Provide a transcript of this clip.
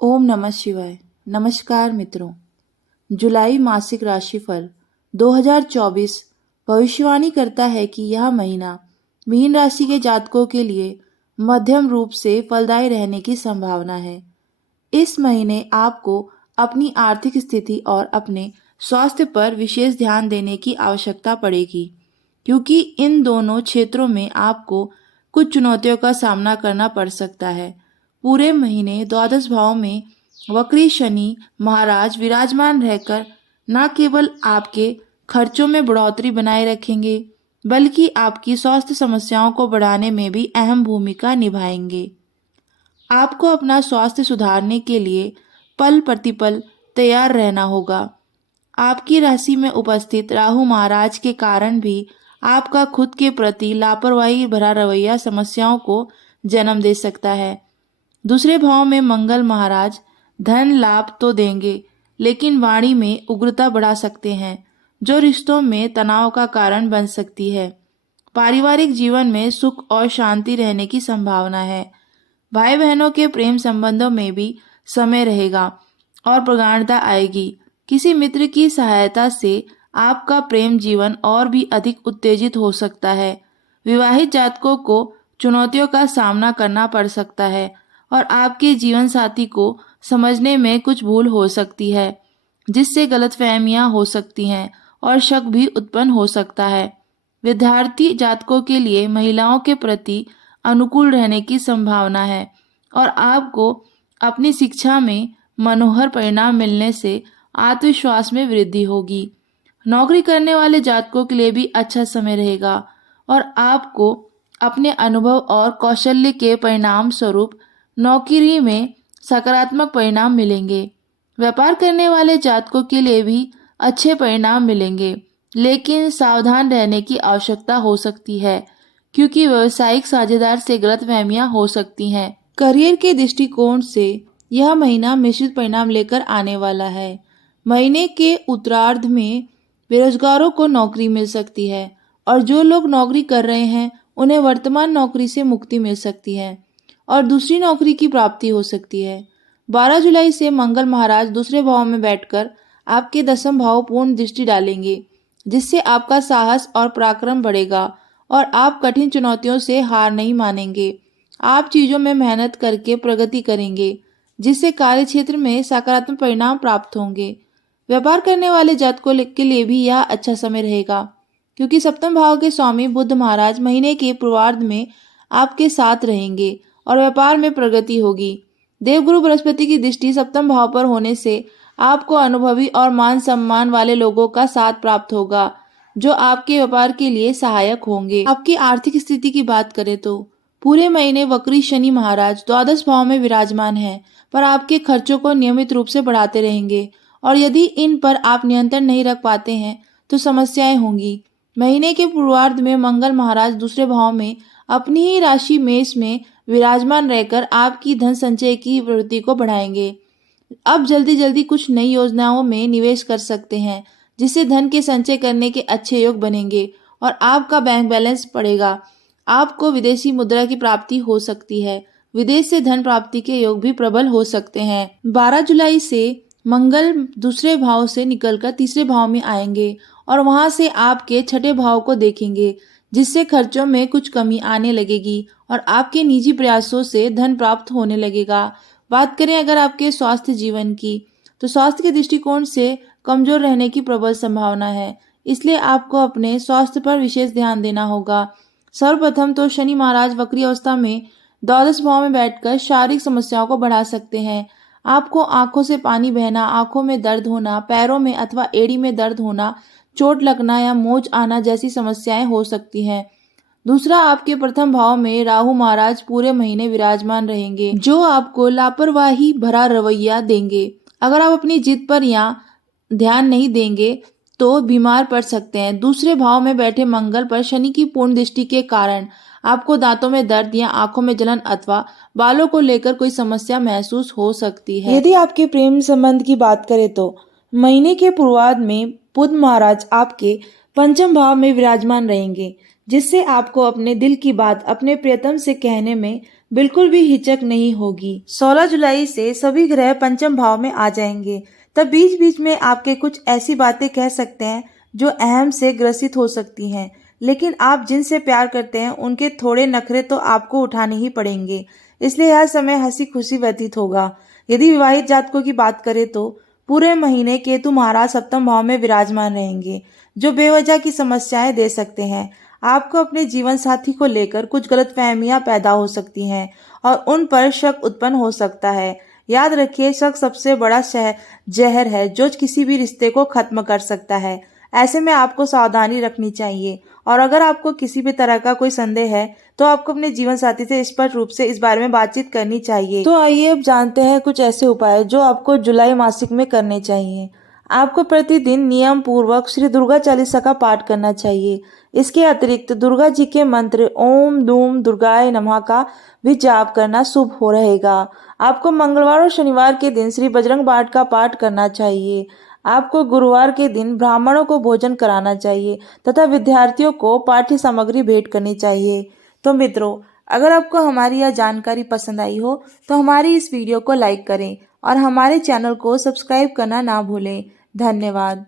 ओम नमः शिवाय। नमस्कार मित्रों, जुलाई मासिक राशिफल 2024 भविष्यवाणी करता है कि यह महीना मीन राशि के जातकों के लिए मध्यम रूप से फलदायी रहने की संभावना है। इस महीने आपको अपनी आर्थिक स्थिति और अपने स्वास्थ्य पर विशेष ध्यान देने की आवश्यकता पड़ेगी, क्योंकि इन दोनों क्षेत्रों में आपको कुछ चुनौतियों का सामना करना पड़ सकता है। पूरे महीने द्वादश भाव में वक्री शनि महाराज विराजमान रहकर न केवल आपके खर्चों में बढ़ोतरी बनाए रखेंगे, बल्कि आपकी स्वास्थ्य समस्याओं को बढ़ाने में भी अहम भूमिका निभाएंगे। आपको अपना स्वास्थ्य सुधारने के लिए पल प्रतिपल तैयार रहना होगा। आपकी राशि में उपस्थित राहु महाराज के कारण भी आपका खुद के प्रति लापरवाही भरा रवैया समस्याओं को जन्म दे सकता है। दूसरे भाव में मंगल महाराज धन लाभ तो देंगे, लेकिन वाणी में उग्रता बढ़ा सकते हैं, जो रिश्तों में तनाव का कारण बन सकती है। पारिवारिक जीवन में सुख और शांति रहने की संभावना है। भाई बहनों के प्रेम संबंधों में भी समय रहेगा और प्रगाढ़ता आएगी। किसी मित्र की सहायता से आपका प्रेम जीवन और भी अधिक उत्तेजित हो सकता है। विवाहित जातकों को चुनौतियों का सामना करना पड़ सकता है और आपके जीवन साथी को समझने में कुछ भूल हो सकती है, जिससे गलतफहमियां हो सकती हैं और शक भी उत्पन्न हो सकता है। विद्यार्थी जातकों के लिए महिलाओं के प्रति अनुकूल रहने की संभावना है और आपको अपनी शिक्षा में मनोहर परिणाम मिलने से आत्मविश्वास में वृद्धि होगी। नौकरी करने वाले जातकों के लिए भी अच्छा समय रहेगा और आपको अपने अनुभव और कौशल्य के परिणाम स्वरूप नौकरी में सकारात्मक परिणाम मिलेंगे। व्यापार करने वाले जातकों के लिए भी अच्छे परिणाम मिलेंगे, लेकिन सावधान रहने की आवश्यकता हो सकती है, क्योंकि व्यावसायिक साझेदार से गलतफहमियां हो सकती हैं। करियर के दृष्टिकोण से यह महीना मिश्रित परिणाम लेकर आने वाला है। महीने के उत्तरार्ध में बेरोजगारों को नौकरी मिल सकती है और जो लोग नौकरी कर रहे हैं उन्हें वर्तमान नौकरी से मुक्ति मिल सकती है और दूसरी नौकरी की प्राप्ति हो सकती है। 12 जुलाई से मंगल महाराज दूसरे भाव में बैठकर आपके दसम भाव पूर्ण दृष्टि डालेंगे, जिससे आपका साहस और पराक्रम बढ़ेगा और आप कठिन चुनौतियों से हार नहीं मानेंगे। आप चीजों में मेहनत करके प्रगति करेंगे, जिससे कार्यक्षेत्र में सकारात्मक परिणाम प्राप्त होंगे। व्यापार करने वाले जातकों के लिए भी यह अच्छा समय रहेगा, क्योंकि सप्तम भाव के स्वामी बुध महाराज महीने के पूर्वार्ध में आपके साथ रहेंगे और व्यापार में प्रगति होगी। देवगुरु बृहस्पति की दृष्टि सप्तम भाव पर होने से आपको अनुभवी और मान सम्मान वाले लोगों का साथ प्राप्त होगा, जो आपके व्यापार के लिए सहायक होंगे। आपकी आर्थिक स्थिति की बात करें तो पूरे महीने वक्री शनि महाराज द्वादश भाव में विराजमान हैं, पर आपके खर्चों को नियमित रूप से बढ़ाते रहेंगे और यदि इन पर आप नियंत्रण नहीं रख पाते हैं तो समस्याएं होंगी। महीने के पूर्वार्ध में मंगल महाराज दूसरे भाव में अपनी ही राशि मेष में विराजमान रहकर आपकी धन संचय की प्रवृत्ति को बढ़ाएंगे। अब जल्दी जल्दी कुछ नई योजनाओं में निवेश कर सकते हैं, जिससे धन के संचय करने के अच्छे योग बनेंगे और आपका बैंक बैलेंस बढ़ेगा। आपको विदेशी मुद्रा की प्राप्ति हो सकती है। विदेश से धन प्राप्ति के योग भी प्रबल हो सकते हैं। 12 जुलाई से मंगल दूसरे भाव से निकलकर तीसरे भाव में आएंगे और वहां से आपके छठे भाव को देखेंगे, जिससे खर्चों में कुछ कमी आने लगेगी और आपके निजी प्रयासों से धन प्राप्त होने लगेगा। बात करें अगर आपके स्वास्थ्य जीवन की, तो स्वास्थ्य के दृष्टिकोण से कमजोर रहने की प्रबल संभावना है, इसलिए आपको अपने स्वास्थ्य पर विशेष ध्यान देना होगा। सर्वप्रथम तो शनि महाराज वक्री अवस्था में द्वादश भाव में बैठकर शारीरिक समस्याओं को बढ़ा सकते हैं। आपको आंखों से पानी बहना, आंखों में दर्द होना, पैरों में अथवा एड़ी में दर्द होना, चोट लगना या मोच आना जैसी समस्याएं हो सकती हैं। दूसरा, आपके प्रथम भाव में राहु महाराज पूरे महीने विराजमान रहेंगे, जो आपको लापरवाही भरा रवैया देंगे। अगर आप अपनी जिद पर या ध्यान नहीं देंगे तो बीमार पड़ सकते हैं। दूसरे भाव में बैठे मंगल पर शनि की पूर्ण दृष्टि के कारण आपको दांतों में दर्द या आंखों में जलन अथवा बालों को लेकर कोई समस्या महसूस हो सकती है। यदि आपके प्रेम संबंध की बात करें तो महीने के पूर्वार्ध में बुध महाराज आपके पंचम भाव में विराजमान रहेंगे, जिससे आपको अपने दिल की बात अपने प्रियतम से कहने में बिल्कुल भी हिचक नहीं होगी। 16 जुलाई से सभी ग्रह पंचम भाव में आ जाएंगे। तब बीच बीच में आपके कुछ ऐसी बातें कह सकते हैं जो अहम से ग्रसित हो सकती हैं, लेकिन आप जिनसे प्यार करते हैं उनके थोड़े नखरे तो आपको उठाने ही पड़ेंगे। इसलिए यह समय हंसी खुशी व्यतीत होगा। यदि विवाहित जातकों की बात करें तो पूरे महीने केतु महाराज सप्तम भाव में विराजमान रहेंगे, जो बेवजह की समस्याएं दे सकते हैं। आपको अपने जीवन साथी को लेकर कुछ गलतफहमियां पैदा हो सकती हैं और उन पर शक उत्पन्न हो सकता है। याद रखिए, शक सबसे बड़ा जहर है जो किसी भी रिश्ते को खत्म कर सकता है। ऐसे में आपको सावधानी रखनी चाहिए, और अगर आपको किसी भी तरह का कोई संदेह है तो आपको अपने जीवन साथी से स्पष्ट रूप से इस बारे में बातचीत करनी चाहिए। तो आइए अब जानते हैं कुछ ऐसे उपाय जो आपको जुलाई मासिक में करने चाहिए। आपको प्रतिदिन नियम पूर्वक श्री दुर्गा चालीसा का पाठ करना चाहिए। इसके अतिरिक्त दुर्गा जी के मंत्र ओम दूम दुर्गाय नमः का भी जाप करना शुभ हो रहेगा। आपको मंगलवार और शनिवार के दिन श्री बजरंग बाण का पाठ करना चाहिए। आपको गुरुवार के दिन ब्राह्मणों को भोजन कराना चाहिए तथा विद्यार्थियों को पाठ्य सामग्री भेंट करनी चाहिए। तो मित्रों, अगर आपको हमारी यह जानकारी पसंद आई हो तो हमारी इस वीडियो को लाइक करें और हमारे चैनल को सब्सक्राइब करना ना भूलें। धन्यवाद।